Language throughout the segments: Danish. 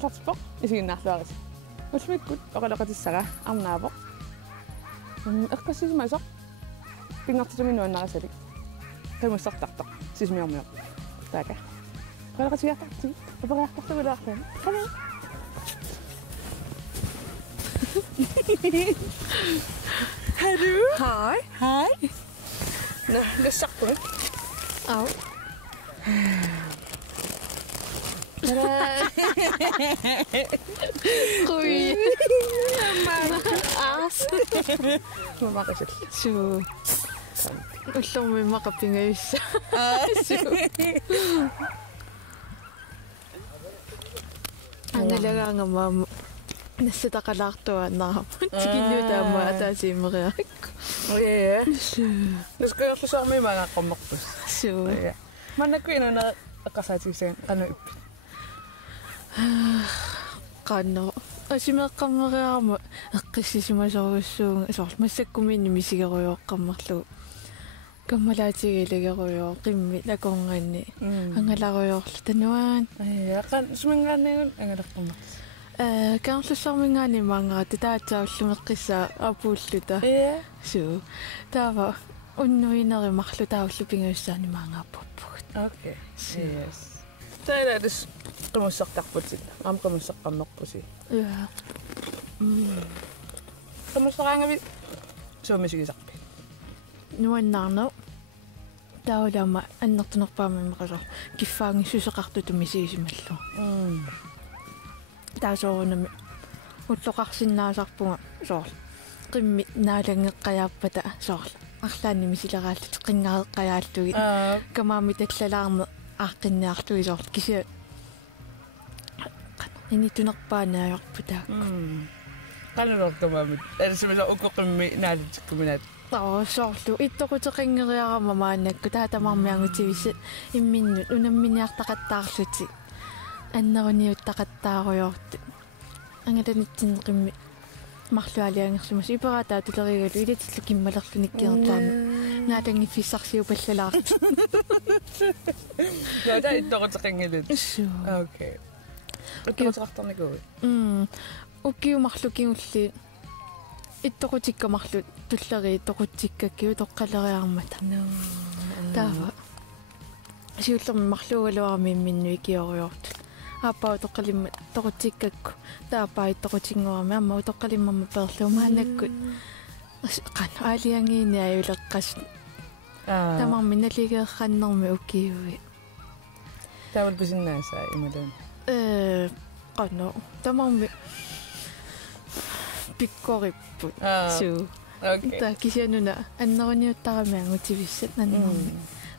Qiallartippoq isiginnaarluarit. Ulmikkut oqaloqatissara arnaapoq. Eqqassisimasoq pingartituminuannarasalik. Qimussartartoq sismiormior. Taaka. Oqaloqatiartarti operiartartuulaartani. Qana. Hallo. Hi. Hi. Nå, lussaqtumi. Au. Qui. Mamaqasit. Su. Ullormi maqapingayussa. Su. Angalagaangama нассатақалаартуа тикиннуутаама атаасиимериарик Ee. Нускааллусаармимагааққаммарпус. суу Маннакуинана аққасаатигсаан қануиппи. qanno асимеэққаммериарма эққиссисимасоруссуунга асоор массаккумиинни мисигеруйоққаммарлу каммалаатигилагеруйоо қимми накорнгаанни ангаларуйоорлу тануаан Қан сумингааннигун ангалеққаммар. Kaarlussarmingaani maangaata taatsaullumeqqissaa apuulluta suu taava unnuinerimarlu taullupiнгуссаани maangaappupput Okay. Yes. Tailades qumussartarputit qumussaqammerpusi. Ja. Qumussaraangavi suumisigisarpi. Nuannarno taulama annertunerpaamimmeqasor kiffaangissuseqartutu misiisimallu. Taasорунами уллоқарсиннаасарпунга соор қимми наалангеққаяаппата соор арлаанни мисилерааллут қингареққаяаллуги камаами таллалаарме ааққинниарлуги соор кися инитунерпаанаajorputa Qanulortamamit алсимила укоқимми наалитиккуминат соорлу иттоқутеқингериарама маанакку таатамармиангутивисса имминнут унамминиартақаттаарлути аннеруниуттақаттааруйорт ангаланитсинеқимми марлуалиангерсумас иператаа тулеригалу илатиллу киммалерлуниккиертаана наалангиффиссарсиу паллалаарт яда иттоқутеқингилут окей иттоқутеқарторникуи уккиумарлукингулли иттоқутиккамарлу туллери тоқутиккаккиу тоққалериармата таава сиуллерми марлуугалуарми миннуи киориорт аппаа тоққалимма тоқутиккакку таапаа тоқутингуарми амма тоққалиммамма перлуумаанаккут қан аалиангиини аюлеққас тамарми налигеерраннэрми уккиуи таавал писиннаасаа ималун қано тамарми пиккориппут суу окей та кисиануна аннеруниуттарамиангутивиссат наннэрми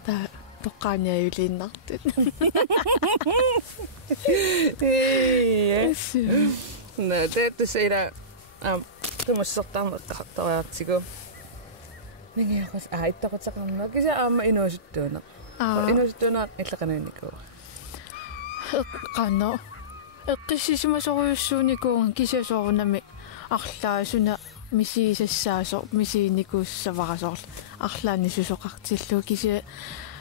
та тоққааниаюлииннартут yes no det säger qumussartarneqqartoriartigu ningиақас иттоқутеқарна кися аама инуусуттуuna инуусуттуuna иллеқануиннику қано эққиссисимасоруйуссууникуун кисиасоорунами арлаасуна мисиисассаасо мисииникууссаварасоорл арлаани сусоқартиллу кися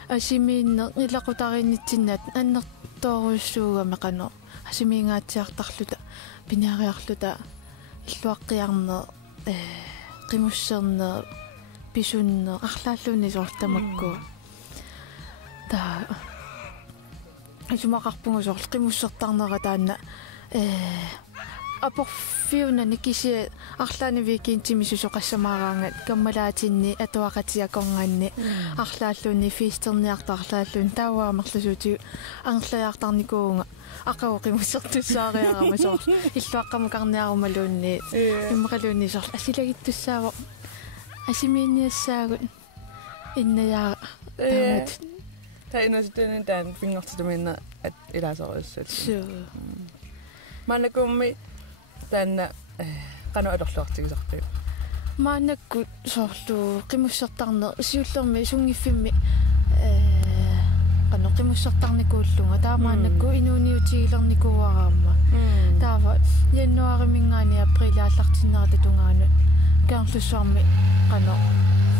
асимиинне илақутариннитсиннаат аннертооруссуугами қано асимиингаатсиартарлута пинариарлута иллуаққиарне қимуссерне писунне арлааллуни сортамакку та асумақарпунга сорл қимуссертарнера таанна апорфиуна никиси арлаани викинтими сусоқассамаараангат каммалаатинни атуақатиакорнгаанни арлааллуни фистерниарта арлааллун тааваамерлусуутиу ангерлаяртарникуунга ақауқимуссертуссаариарама соор иллуаққамукарниарумалуунни иммақалуунни соор асилагиттуссаава асимиинниассаагут иннаяа таамат таинасутэн таан фингортитуминна ат илаасоруссут манакумми таанна qanu alorluartigisarpiu маанакку соорлу qimуссертарне сиуллерми сунгиффимми qanu qimуссертарникууллунга таамаанакку инууниутигилерникууараама таава януаримингаани априлааллартиннерата тунгаану каарлуссуарми qanu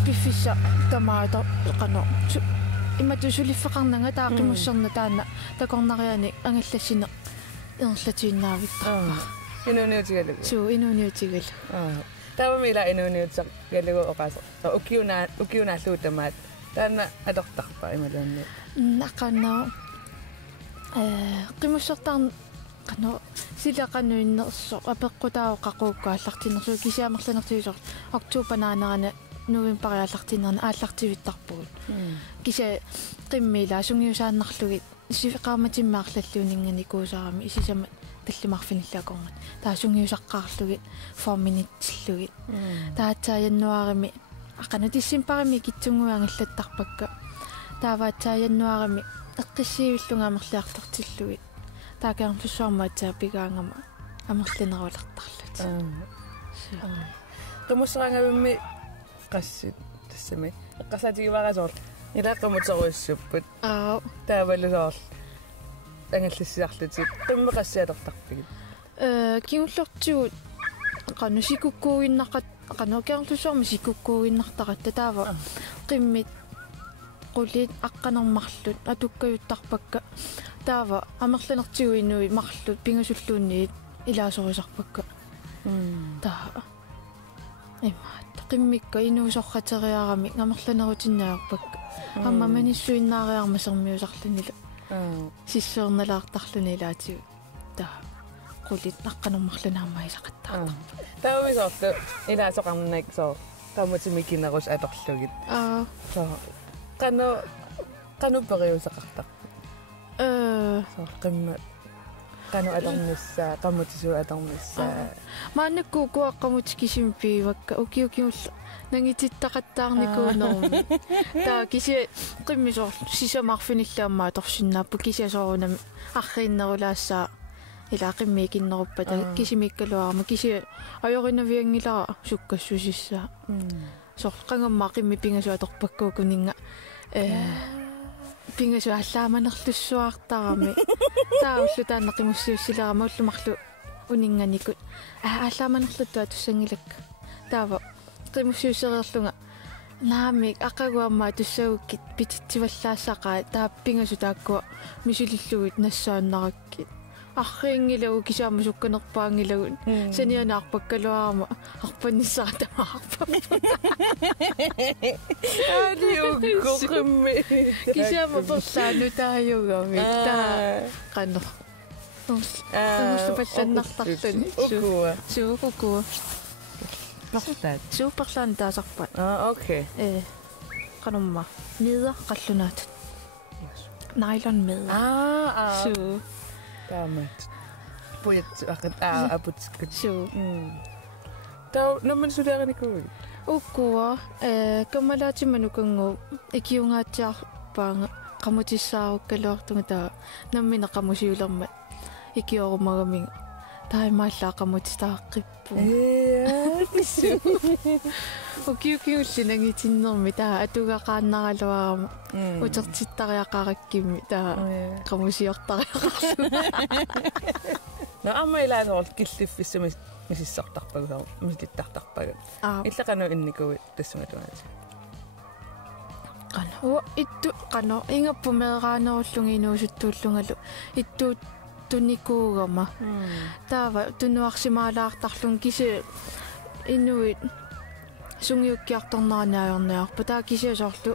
пиффисса тамаата qanu имату сулиффеқарнага таақимуссерна таана такорнариани ангаллассине ерлатииннаавиттарпа инуниутигалуг суу инуниутигал тавамила инуниутсақ галугу оқасо укиунааллуу тамаат таана алортарпа ималуанни нақанаа qimmussartarn qano silaqanuinnerso apeqqutao qaquukkaallartinnersu kisiamerlanertiusor oktuupanaanarana nuvimpariallartinnerna aallartivittarpugut kisa qimmila sungiusaannarlugit isiqaamatimmaarlalluuningani kuusarami isisama таллимарфиниллакорнат таа сунгиусаққарлугит 4 минутиллугит таатсааяннуарими ақана тиссимпарими китсунгуангиллаттарпакка тааваатсааяннуарими эққиссиивиллунгаамерлиартортиллугит таакаарлуссуармаатсаа пигаангама амерлинерулертарлут томусраангавимми qassит тассами эққасаатигиварасоор илааққамутеруиссуппут таавалусоор ангаллиссиарлутик qimmeqassialortarpigit киуллертигут qanu sikukkuuginnaqat qanu киарлуссуарми sikukkuuginnартаратта таава qimмит qullit aqqanermarlut atukkayuttarpakka taava amerlanertiguinui marlut pingasullunniit ilaasoriusarpakka taa имаат qimmikka inuusorrateriarami ngamerlanerutinnaayorpakka amma manissuinnaaриармасермиусарлунила сиссуерналаартарлуни илаатигу таа qullit aqqanermarlunaammaisaqattaarta таависоорту илаасоқарнак соо qammutimikkinerus алорлугит соо qanu periusaqartar соо qimma qanu алернissaa qammutисуу алернissaa маанакку куаққамут кисимпиивакка укиукиулла нангититтақаттаарникуунерми таа киси қиммисоор сисамаарфиниллааммаа торсиннааппу кисиасоорунами аррииннерулаассаа илаақиммиикиннеруппата кисимиккалуарма киси ajorинавиангилара суккассусиссаа сор қангаммаа қимми пингасуаторпаккуукунинга пингасу аллааманерлуссуартарами тауллу тааннақимуссиуссилерама уллумарлу унинганикут аллааманерлуттуа туссангилакка таава qimmussiuseriorlunga naamik aqaguammaa tussagukit pititsivallaassaqaa taappingasu taakkua misulillugut nassaannarakki arriingilagu kisaama sukkanerpaangilagut sanianaarpakkaluarama arpannissaqatamaarpa aliuggoqimmi kisaama perlaanu taajugami taa qanner pallanartarluni suukukua Nortat. Superland taasarpat. Okay. Qanumma neder qallunaat. Nylon med. Så. Damat. Poet akkat aputskut. Så. Tau naman sudarani ko. Ukua kamalaati manukangu ikiungaatiar paanga qamutissaarukkalortunga taa nammina qamusiulerma ikiorumagamin taimaallaaqamutistaaqqippu ukiukiullinangitiinnermi taa atugaqaannaraluarama utertittariaqarakkimmi taa qamusiortariaqarlu no ammailaasoort killiffissumi misissartarpagusaa mislittartarpagut illaqanu innikuwi tassumatuanat qana ittu qano ingappu meeraanerullugi inuusuttuullungalu ittuut tunikuugama taava tunuarsimaalaartarlun kisi inuit sungiukkiartornaanaajorniarpa taa kisiasorlu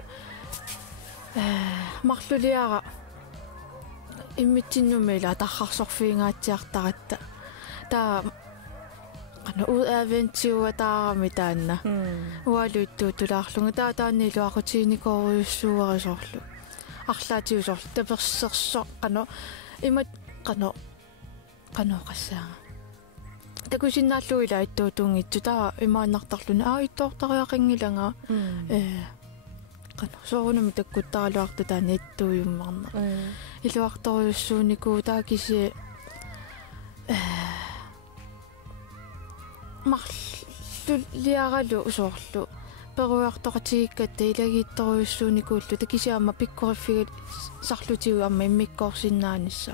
marluliara immitsinnumiila tarrarsorfiingaatsiartaratta taa qana uaventiua taarami taanna ualuittuutulaarlunga taa taanniluaqutiinikooriussuuarisorlu арлаатиусорлу таперсерсо qano имат qano qassaa такусиннааллуила иттуутунгитсу таа имааннартарлуна иттоортариақингиланга qano соорунами таккуттаралуарту таана иттуйуммарна илуарторюссууникуу таа киси марлулиаралу усоорлу перуартоқатигиккатта илагиитторюссууникууллу такисиаама пиккориффигат сарлутигу амма иммиккоорсиннаанисса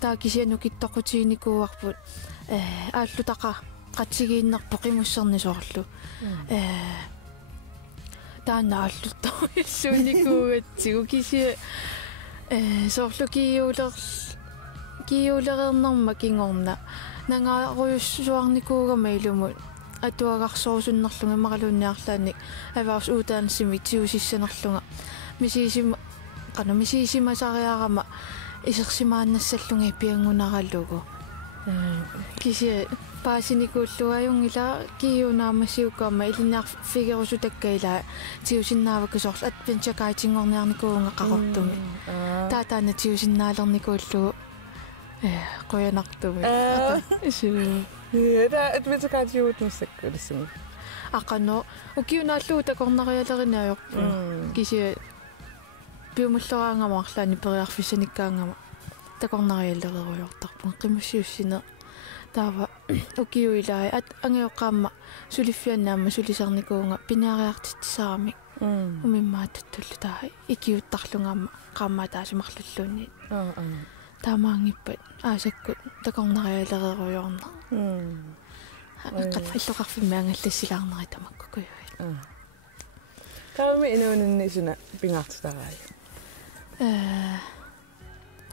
таа кисиану киттоқутигникууарпут ааллутақа қатсигииннарпо қимуссернисоорлу таана ааллутторюссууникуугатсигу киси соорлу кииулер kiulernerma kingorna nangaaruйuссуарникуугама илумут атуагарсорусуннерлунга маралунниарлааник аваус уутаанассими тиусиссанерлунга мисисима мисисимасариарама исерсимааннассаллунга пиангунараллугу киси паасиникууллуаюнгила киюнаамассиукаама илинаар фигерусу таккаила тиусиннааваккусорл адвенчакаатингорниарникуунга qaqortumi таатаана тиусиннаалерникууллугу qoyanartumi исуу да адвенчакаатиуутмассакку лиссами ақано укиунааллуу такорнариалеринааёрпу киси пиумуллораангамаарлаани периарфиссаниккаангама такорнариаллеруйортарпу қимуссиуссине таава укиуилаа ат ангеоққаама сулиффианнаама сулисарникуунга пинаариартитсаарами умиммааттуллу таа икиуттарлунгаама qaammaa таасимарлуллуунни таамаангиппат аасаккут такорнариалеруйорна иллоқарфиммаангаллассилаарнери тамаккукуйуи таами инууниннисуна пингаартитараай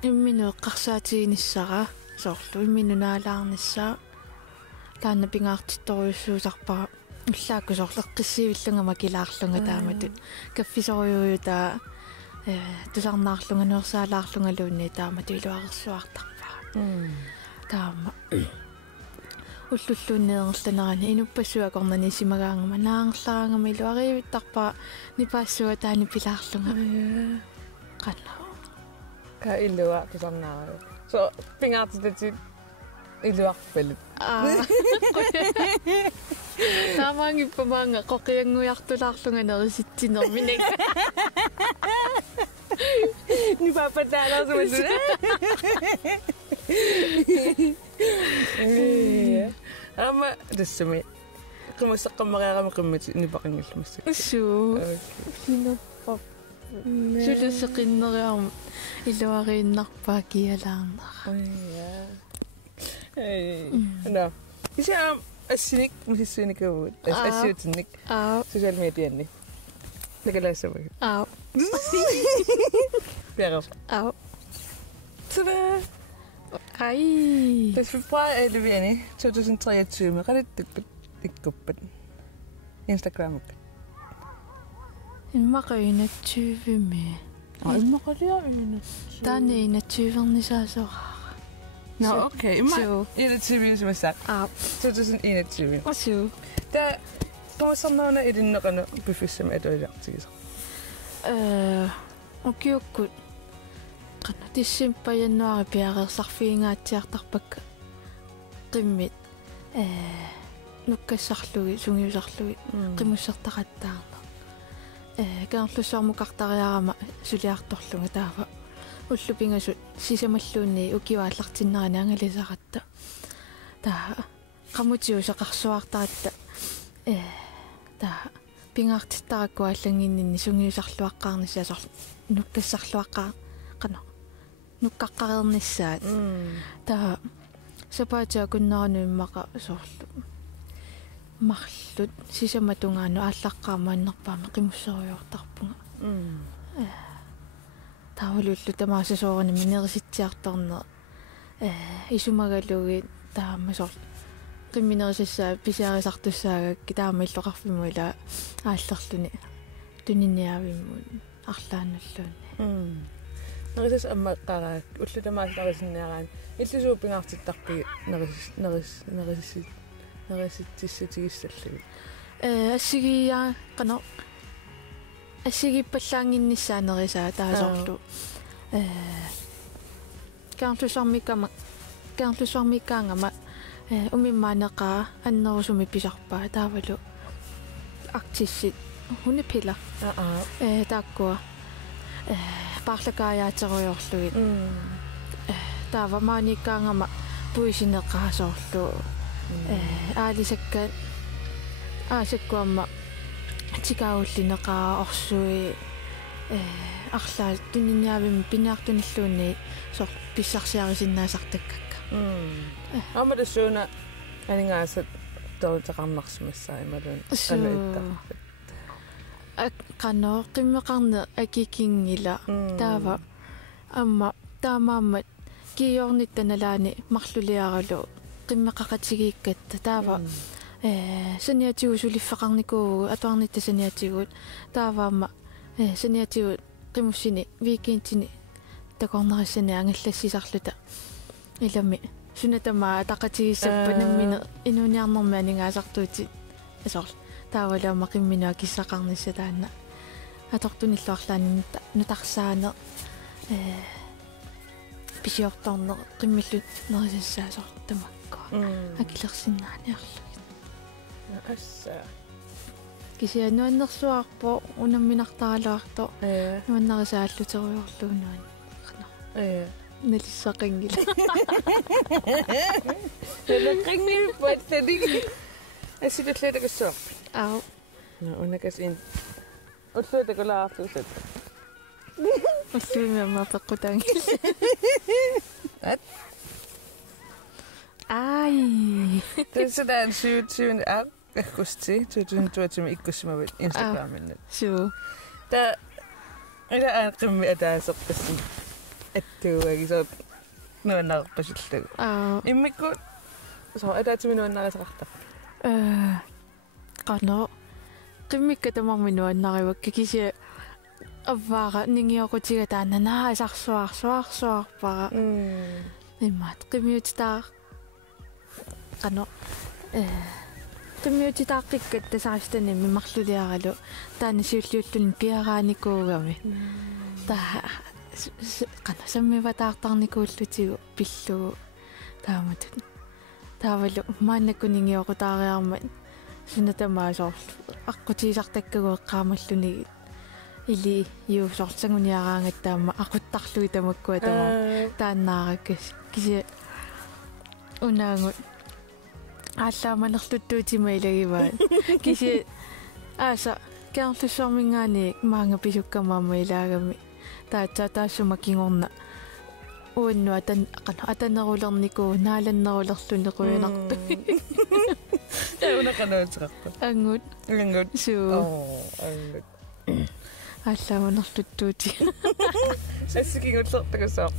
иммину эққарсаатигиниссара соорлу имминунаалаарниссаа таанна пингаартитторуйуссуусарпара уллаакку соорлеққиссивиллунгама килаарлунга тааматут каффисориуйутаа тусарнаарлунга нуерсаалаарлунгалуунни таамату илуарерсуартарпара таама уллуллууннеерланерани инуппассуакорнани симагаангама наангерлараангама илуариивиттарпаа нипаассуа таани пилаарлунга qanna ka illua kusarnaaru so pingaartitati illuarpalut таамаангиппамаанга qoqianguiartulaarlunga nerisittinerminak нипапатаалаасумасу ама дэссами qumusaqqamariarami qimmati nipaqingallumassак уссуу синаппа сулуссеқиннериарма илуарииннарпаа киалаарнера ана исиам ассиник мусиссуникавут ассиутинник social medianni накалаасаваг Bjerg. Au. Tada! Ej. Det er februar 2023 med ret ikke Instagram. Imma 21 med. Og imma qaliya 21. Tani 21 så. Nå, okay. Imma 21 som jeg sagde. 2021. Og så. Der var sådan noget i den nødvendige befisse med det okay, good. Qanna tissimpa januari piareersarfiingaatiartarpakka qimmit nukkassarlugi sungiusarlugi qimussertaqattaarna kaarlussaarmukartariarama suliartorlunga taava ullupingasut sisamalluunni ukiwaallartinnerani angalisaqatta taa qamutiuseqarsuartaratta taa pingaartittarakku аллангиннинни сунгиусарлуаққарниссаасор нуккассарлуаққаа qana нуккаққарернissaat таа сапаатиа куннерануиммақа соорлу марлут сисаматунгаану ааллаққаамааннерпаама қимуссериортарпунга таавалуллу тамаасасоорани минериситсиарторне исумагалуги таама соор qimminerisassaa pisiarisartussaagakki taama illoqarfimula ааллерлуни тунинниавиммут арлаанналлуунни нерисас аммаққараак уллутамаасарисинниараан иллусуу пингаартиттарпи нериситтиссатигиссаллуги ассигиа qana ассигиппаллаангиннissaанерисаа таасоорлу каартусармикаангама умиммаанеқаа аннерусуми писарпаа таавалу актиссит хунипила тааккуа парлакааяатеруйорлугит таава maanikkaangama puisinеқаасоорлу аалисакка аасаккуамма тикауллинеқаа орсуи арлаа тунниниавим пинаартуниллуунни сор писсарсиарисиннаасартаккакка амадасууна анингаасат тоотеқарнарсимассаа ималун алаитта qanoo qimmeqarne akikingila taava amma taamaammat киорнит таналаани марлулиаралу qimmeqaqatigikkatta taava saniatigu sulifфеқарникуу атуарнитта саниатигут тааваама саниатигут qimуссини викинтини такорнериссани ангаллассисарлута илами сунатамаа тақатигиссаппа наммина инуниарнэрмаанигаасартуути асорл таавалаама qimminua киссақарнисса таанна атортуниллуарлаанинта нутарсаане писиорторнер qimмиллут нерисассаасор тамаккуа акилерсиннааниарлугит асса кися нуаннерсуарпо унамминартаралуарто нуаннерисааллутеруйорлуунуани қана налиссақингила налаққинги паттадиг асилуллаатакассуар унакас ин уллуутакулаартуусат уллуимиамма пеққутаангил ай тэсэдан сүүн аккусти 2022 иккуссимавит инстаграминнат суу та эла ааққимми атаасеққасси аттууагисоо нуаннаарпасиллугу иммикку со атаатиминуаннарисақарта qano qimmikka tamarminuannaривak kikisi авваара нингиокутига тааннаа асарсуарпара иммат qimmiutitаа qano qimmiutitaaqqikkат тасаристани мимарлулиаралу таана сиуллиуллун пиарааникуугами таа qano саммиватаартарникууллутигу пиллугу таамат таавалу мааннаккунингиокутаариармат сунатамаасоор аққутиисартаккагу эққаамаллуни или юусорлсагуниараангаттаама ақуттарлуи тамаккуа тама тааннаараккас киси унаангут ааллааманерлуттуутима илагиваа киси ааса керлуссормингаани маанга писуккамаама илагами таатсаатаассума кингорна уанну атанерулерникуу нааланнерулерлунеқуинарту унакануутеқарпа ангут суу ангут ааллааманерлуттуути ассикингуллертакасаа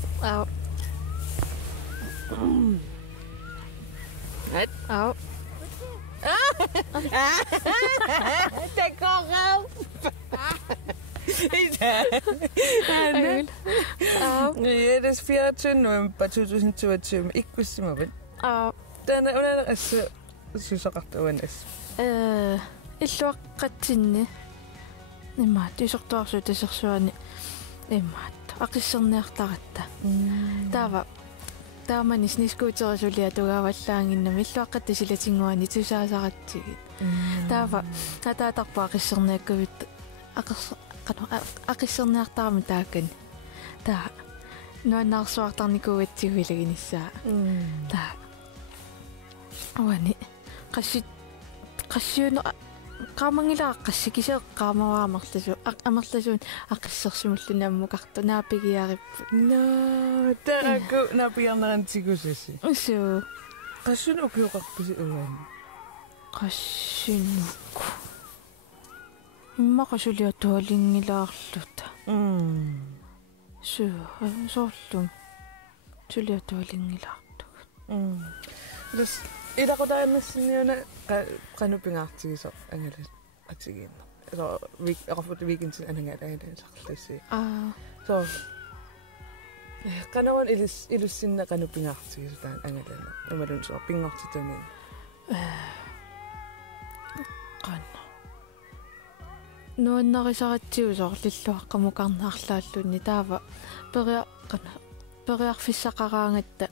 такорав det er 24. november 2022 иккуссимавит тана унана асса сусақартуанас иллуаққатсинни иммаат исортуарсу тасерсуани иммаат ақиссерниартаратта таамани снискуутерисулиа тугааваллаангиннами иллуаққатта силатингуани тусаасаратсигит таава атаатарпа ақиссерниаккавит ақиссерниартарами тааккани таа нуаннаарсуартарникууатсигуилагиниссаа таа авани qassiuna qaamangilaaqqassi kiseeqqaamavaamерласу амерласуун ақиссерсимуллунааммукарту наапигиариппу тааку наапиарнерантигусасси суу qassuna укиоқарпуси уяани qassinnukku иммақасулиатуалингилаарлута суу соорлум сулиатуалингилаартугут лас илақутааннассиниуна канупингаартигисо ангалас атигиинна so week weekends анангалаалаасарласси so канаван илуссинна канупингаартигисо таан ангалана амалун so пингортитани qanna нуаннерисаратсиусоор лиллуаққамукарнаарлааллунни таава периарфиссақараангатта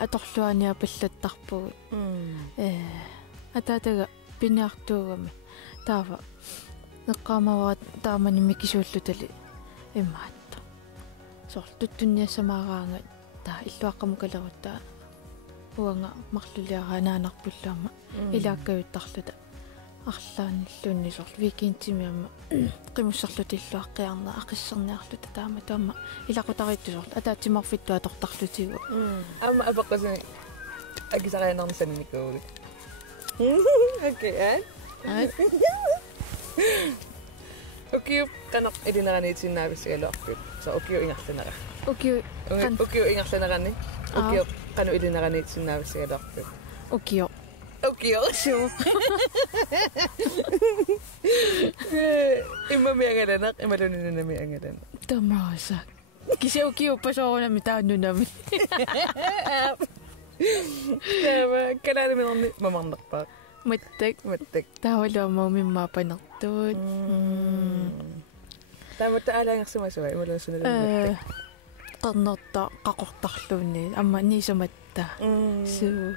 аторлуаниа паллаттарпугут атаатага пиниартуугами таава неққамаваа таамани микисууллутали имаатта соорлуттунниассамаараанга таа иллуаққамукалерутта уанга марлулиараа наанарпуллаама илааккавиттарлута арлааниллуунни сорл викинтимиама qimуссарлутиллуаққиарна ақиссерниарлута таама илақутаритту сорл атаатимарфиттуа тортарлутигу ама апаққасани акисарианернсанникуугут окей окей канақ илинераниитсиннаависсагалуарпут со окей ингерлунера Ukio. Ukio ingerlanarani. Ukio qanu ilinarani sinnaavissagalarpu. Ukio. Ukio. Sure. Imma miangalanaq imalununami angalan. Tamasa. Kisi ukio pasoorunami taannunami. Tama kalaaliminerni mamarnerpaa. Mattak. Taawalaama mimmaappanertuut. Tama taalaangersumasua imalunsunalami. Qarnerta qaqortarluunni amma niisamatta. Suu.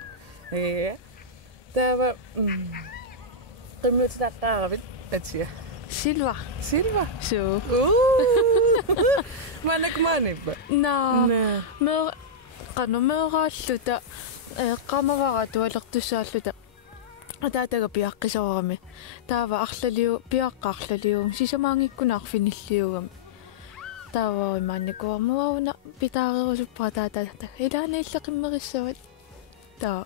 Tama qimmiutitaqqaaravit atsia. Silva. Suu. Manakmaanippa. Naa. Me qanomeeraalluta qamavara tualertussaalluta. Ataataga piaqqisorami. Taava arlaliu piaqqaarlaliu sisamaangikkunaarfinilliugam. Taava imaannikuarmuauna pitaarerusuppara taataata. Ilaana illeqimmerissavit. Taa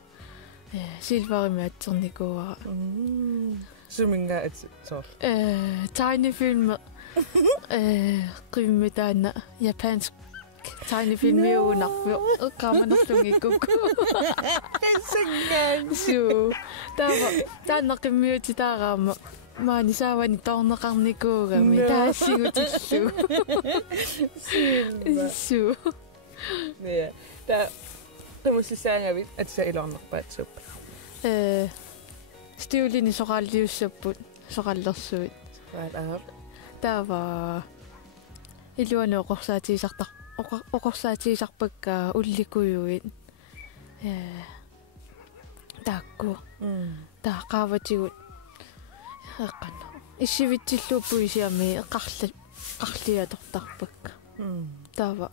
silvarimi atsernikua. Suminga at sort. Tiny film. Qimmitaana japansk tiny film uunarpu qaamanerlungikukku. Sangan. Suu. Taana qimmiutitaaraama maani saavani torneqarnikuugami taassigutillu. Suu. Ja. Ta qimussissaangavit atsa ilornerpaatsup. Stiulini soqaalliussapput soqallersuit. Taava iluanu oqorsaatiisarpakka ullikuyuit. Taakku. Taaqaavatigut. Eqqanno. Issivitsilluuppuisiami qarliatortarpakka. Taava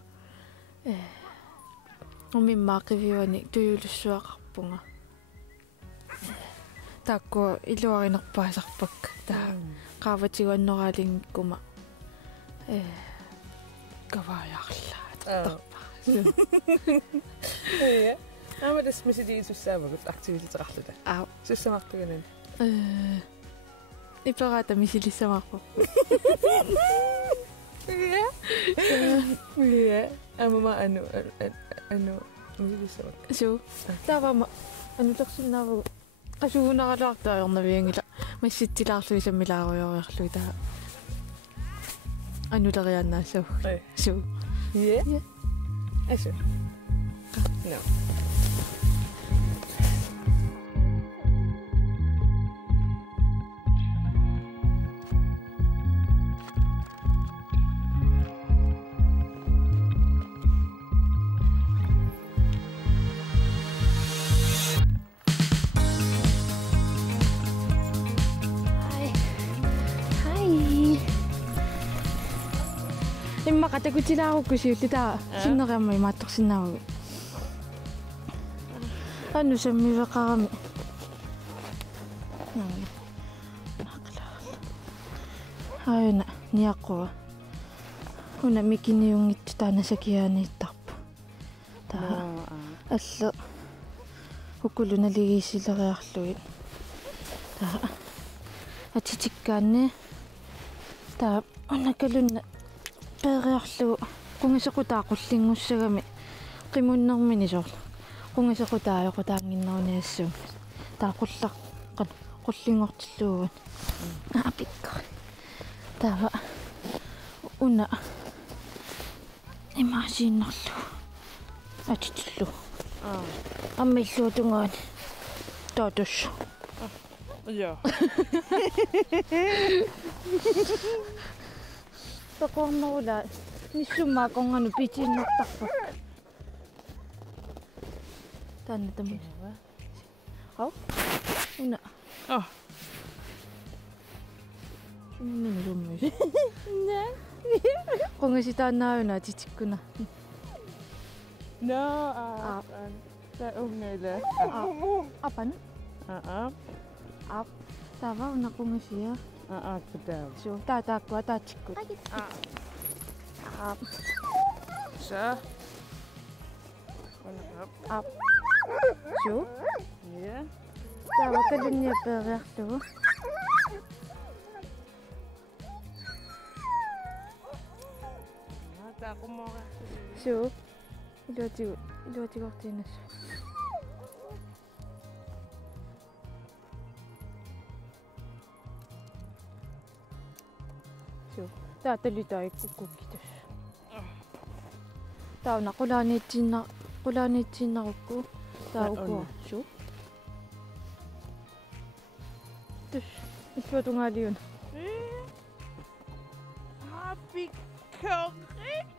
umimmaaqivivani tuyulussuaqarpunga. Taakku iluarinerpaasarpakka. Taa qaavatigunneraalingkkuma. Kavaajaarlaat. Ja. Aber das müssen die sussaavagut aktiviteetarluta. Sussamartuganan. Iparaata misilissamarpu. Ja. Amma anu misilissamak. Suu. Taavama anulersinnaavu qasugunaralaartaajornaviangila massittilaarluisammilaarujoриарлуи таа аннулерианнаассуу суу Ashu. No. Imma qatakutilaarukkusiullitaa sinneriamma imaattorsinnaarugu annu sammiveqarami ayuna niaqquva una mikiniungittu taanasakiaaniittarpu taa алла укулуналигииссилериарлуит таа атитиккаанни таа унакалунна периарлу кунгисекутаақуллингуссагами қимуннэрмини сорла кунгисекутаажоқутаангиннеруниассуу таа қуллаққан қуллингортиллуугут апикка таа уна имаасииннерлу атитиллу аммиллуутунгаани таатус Ja. Takornaulla nissummaa konganu pitinnertarpa. Tanne tammi. Au. Una. Ah. Minne lummus. Nä. Kongasi taannauna titikkuna. No, tää ungneille. Apan. Ap. Tava una kongasia. Pitää. Suu taataakua taatikku. Ap. Sä. Ap. Suu. Ja. Tava kalunnia periartugu. Tää kummoa. شوف دلوقتي وقتنا شوف تاتلي تاي كوكيتش تاونا قولانيتينا كو تاوكو شوف تش الفوتو غاليون Happy korrekt.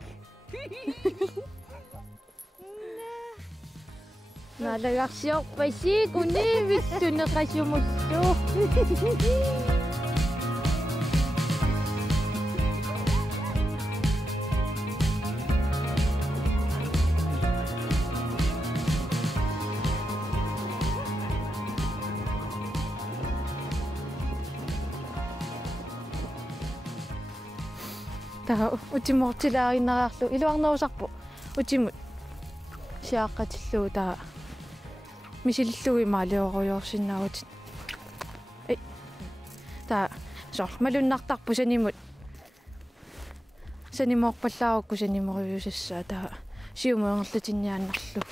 Nalagaksyok pa si kuni wito na kasyo mo ito. Tahu utimot sila ay nakaklo. Iluwang nausakpo. Utimot. Siya katillo ta. Misilluwi maalioruyorsinnaawut. Ei. Ta so malunnartarpu sanimut. Sanimorpallaarukku sanimoruyusassa ta. Siumuangerlutinniaannarlu.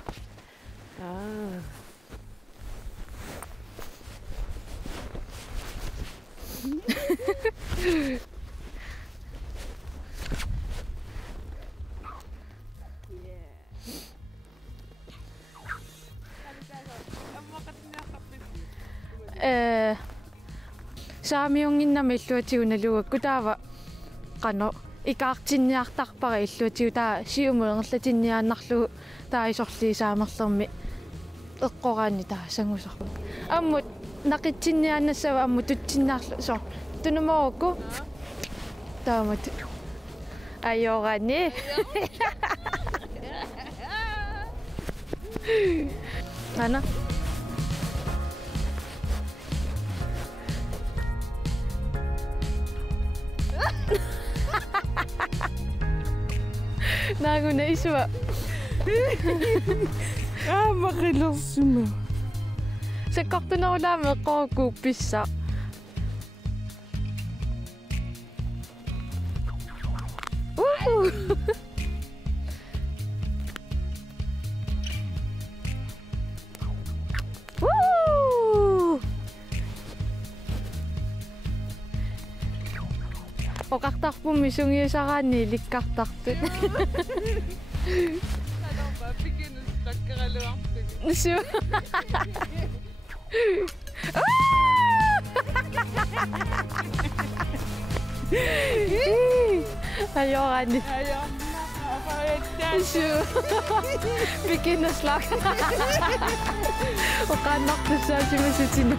Saamiunginna illuatiunaluakku taava qano ikaartinniartarpara illuatiu taa siumuangerlutinniaannarlu taa isorli saamerlermi eqqoraani taa sangusarlu ammut naqitsinniaannassava ammut tutsinnaarlu so tunumorukku taamat ajorani ana Naguna iswa. Makilarsuma. Se kortuna ulama qoku pissa. Oqartarpum misungiusaraani likkartartut. Nadonpa pikinus takkaraluartuk. Su. Ajorani. Su. Pikinus lak. Oqannartussaasimasutinun.